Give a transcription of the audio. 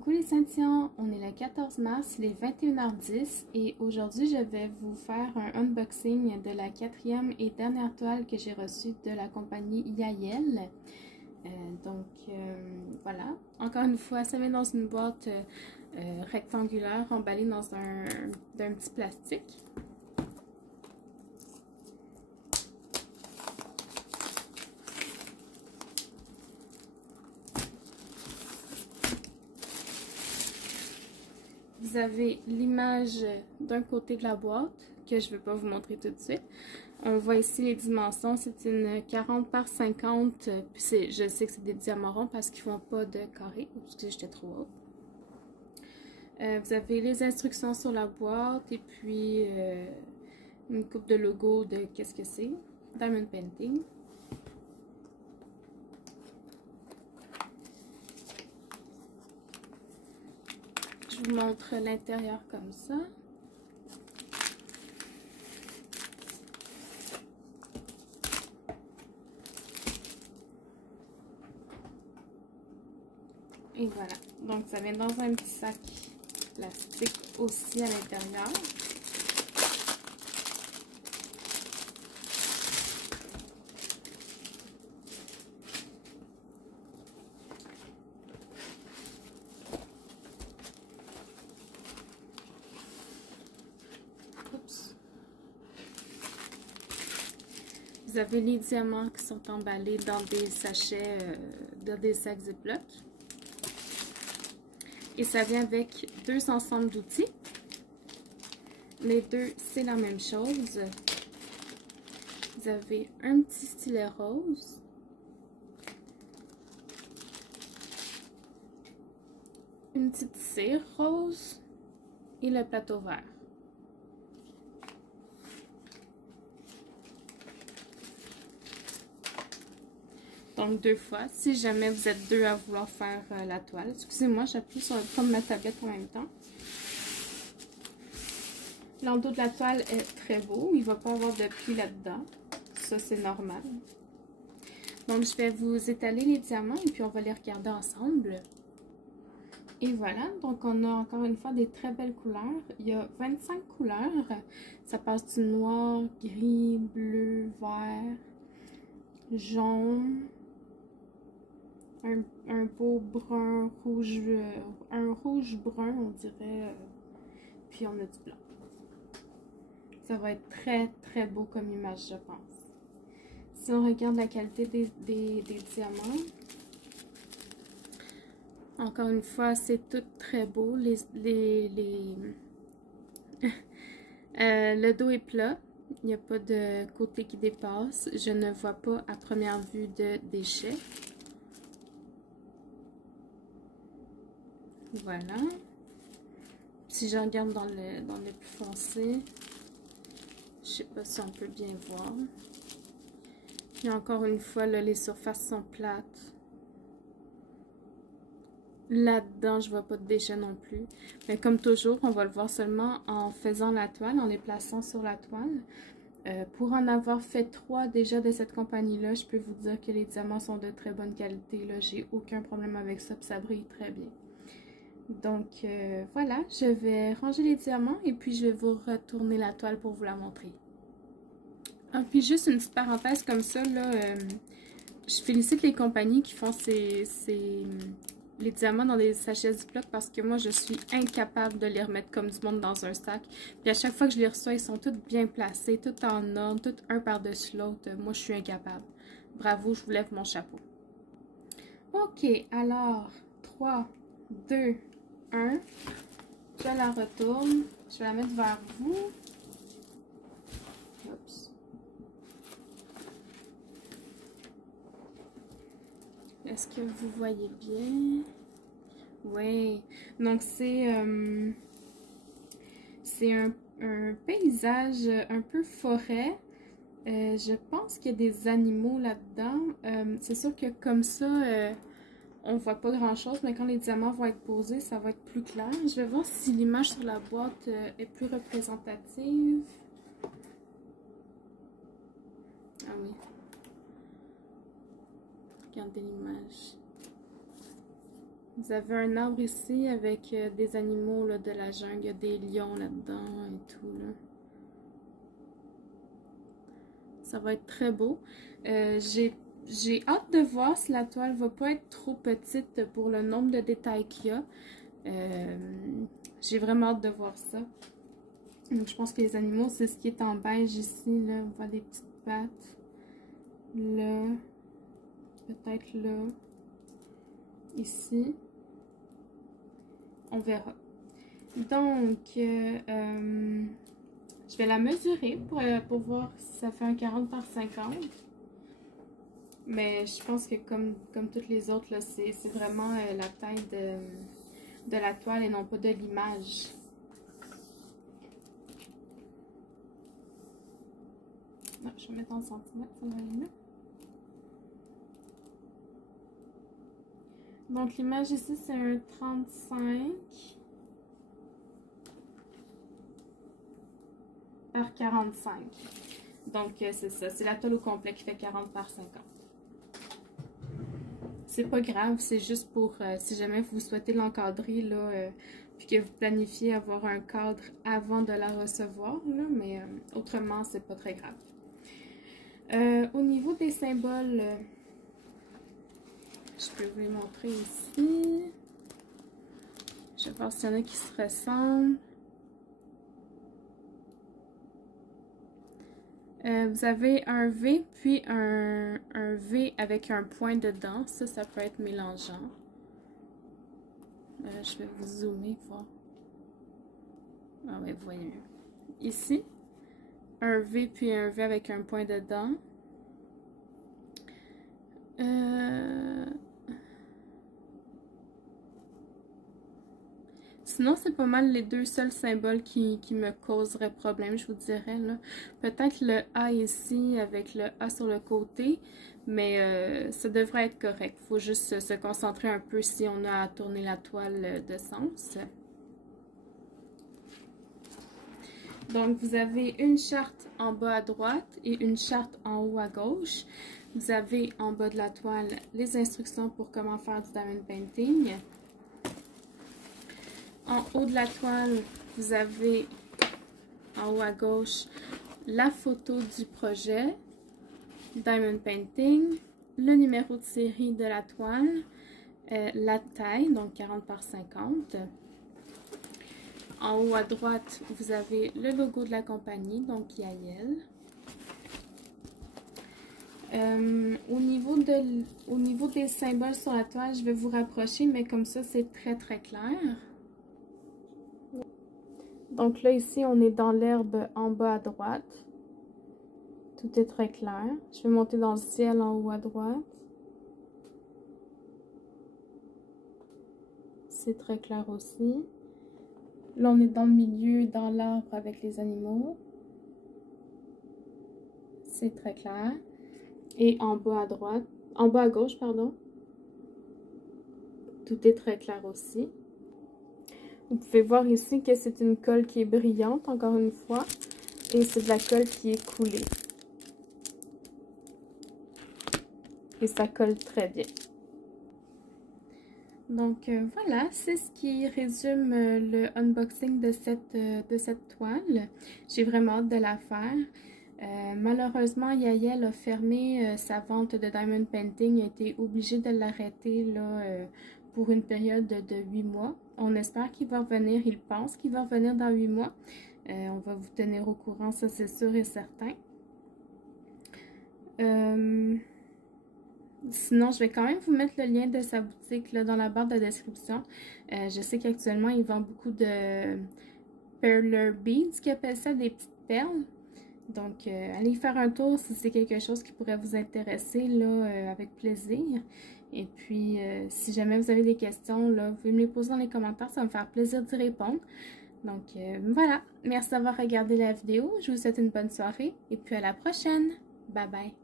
Coucou les Saint-Tian, on est le 14 mars, il est 21h10 et aujourd'hui je vais vous faire un unboxing de la quatrième et dernière toile que j'ai reçue de la compagnie Yael. Voilà, encore une fois ça vient dans une boîte rectangulaire emballée dans un petit plastique. Vous avez l'image d'un côté de la boîte, que je ne vais pas vous montrer tout de suite. On voit ici les dimensions, c'est une 40 par 50, puis je sais que c'est des diamants ronds parce qu'ils ne font pas de carré. Excusez, j'étais trop haute. Vous avez les instructions sur la boîte et puis une coupe de logo de qu'est-ce que c'est, Diamond Painting. Je vous montre l'intérieur comme ça. Et voilà, donc ça vient dans un petit sac plastique aussi à l'intérieur. Vous avez les diamants qui sont emballés dans des sachets, dans des sacs Ziploc. Et ça vient avec deux ensembles d'outils. Les deux, c'est la même chose. Vous avez un petit stylet rose. Une petite cire rose. Et le plateau vert. Donc deux fois, si jamais vous êtes deux à vouloir faire la toile. Excusez-moi, j'appuie sur le bouton de ma tablette en même temps. L'endos de la toile est très beau. Il ne va pas avoir de plis là-dedans. Ça, c'est normal. Donc, je vais vous étaler les diamants et puis on va les regarder ensemble. Et voilà, donc on a encore une fois des très belles couleurs. Il y a 25 couleurs. Ça passe du noir, gris, bleu, vert, jaune. Un beau brun, rouge, un rouge-brun, on dirait, puis on a du blanc. Ça va être très, très beau comme image, je pense. Si on regarde la qualité des diamants, encore une fois, c'est tout très beau. Le dos est plat, il n'y a pas de côté qui dépasse. Je ne vois pas à première vue de déchets. Voilà. Si je regarde dans le plus foncé, je sais pas si on peut bien voir. Et encore une fois, là, les surfaces sont plates. Là-dedans, je vois pas de déchets non plus. Mais comme toujours, on va le voir seulement en faisant la toile, en les plaçant sur la toile. Pour en avoir fait 3 déjà de cette compagnie-là, je peux vous dire que les diamants sont de très bonne qualité. Là, j'ai aucun problème avec ça, puis ça brille très bien. Donc voilà, je vais ranger les diamants et puis je vais vous retourner la toile pour vous la montrer. Ah, puis juste une petite parenthèse comme ça, là, je félicite les compagnies qui font les diamants dans des sachets Ziploc parce que moi je suis incapable de les remettre comme du monde dans un sac. Puis à chaque fois que je les reçois, ils sont tous bien placés, tout en ordre, tout un par-dessus l'autre. Moi je suis incapable. Bravo, je vous lève mon chapeau. Ok, alors 3, 2, 1, je la retourne, je vais la mettre vers vous. Oups. Est-ce que vous voyez bien? Oui, donc c'est un paysage un peu forêt. Je pense qu'il y a des animaux là-dedans. C'est sûr que comme ça, on voit pas grand chose, mais quand les diamants vont être posés, ça va être plus clair. Je vais voir si l'image sur la boîte est plus représentative. Ah oui. Regardez l'image. Vous avez un arbre ici avec des animaux là, de la jungle. Il y a des lions là-dedans et tout. Là. Ça va être très beau. J'ai hâte de voir si la toile va pas être trop petite pour le nombre de détails qu'il y a. J'ai vraiment hâte de voir ça. Donc, je pense que les animaux, c'est ce qui est en beige ici. Là. On voit des petites pattes. Là. Peut-être là. Ici. On verra. Donc, je vais la mesurer pour voir si ça fait un 40 par 50. Mais je pense que comme toutes les autres, c'est vraiment la taille de la toile et non pas de l'image. Non, je vais mettre en centimètres, ça va aller mieux. Donc l'image ici, c'est un 35 par 45. Donc c'est ça, c'est la toile au complet qui fait 40 par 50. C'est pas grave, c'est juste pour si jamais vous souhaitez l'encadrer là, puis que vous planifiez avoir un cadre avant de la recevoir, là, mais autrement, c'est pas très grave. Au niveau des symboles, je peux vous les montrer ici. Je vais voir s'il y en a qui se ressemblent. Vous avez un V, puis un V avec un point dedans. Ça peut être mélangeant. Je vais vous zoomer, voir. Ah oui, vous voyez. Ici, un V, puis un V avec un point dedans. Sinon, c'est pas mal les deux seuls symboles qui me causeraient problème, je vous dirais. Peut-être le A ici avec le A sur le côté, mais ça devrait être correct. Il faut juste se concentrer un peu si on a à tourner la toile de sens. Donc, vous avez une charte en bas à droite et une charte en haut à gauche. Vous avez en bas de la toile les instructions pour comment faire du diamond painting. En haut de la toile, vous avez en haut à gauche la photo du projet, Diamond Painting, le numéro de série de la toile, la taille, donc 40 par 50. En haut à droite, vous avez le logo de la compagnie, donc Yael. Au niveau des symboles sur la toile, je vais vous rapprocher, mais comme ça, c'est très très clair. Donc là, ici, on est dans l'herbe en bas à droite. Tout est très clair. Je vais monter dans le ciel en haut à droite. C'est très clair aussi. Là, on est dans le milieu, dans l'arbre avec les animaux. C'est très clair. Et en bas à droite, en bas à gauche, pardon. Tout est très clair aussi. Vous pouvez voir ici que c'est une colle qui est brillante, encore une fois. Et c'est de la colle qui est coulée. Et ça colle très bien. Donc voilà, c'est ce qui résume le unboxing de cette toile. J'ai vraiment hâte de la faire. Malheureusement, Yael a fermé sa vente de Diamond Painting, a été obligé de l'arrêter là pour une période de 8 mois. On espère qu'il va revenir, il pense qu'il va revenir dans 8 mois. On va vous tenir au courant, ça c'est sûr et certain. Sinon, je vais quand même vous mettre le lien de sa boutique là, dans la barre de description. Je sais qu'actuellement, il vend beaucoup de perler beads, qui appellent ça des petites perles. Donc, allez faire un tour si c'est quelque chose qui pourrait vous intéresser, là, avec plaisir. Et puis, si jamais vous avez des questions, là, vous pouvez me les poser dans les commentaires, ça va me faire plaisir d'y répondre. Donc, voilà. Merci d'avoir regardé la vidéo. Je vous souhaite une bonne soirée et puis à la prochaine. Bye bye.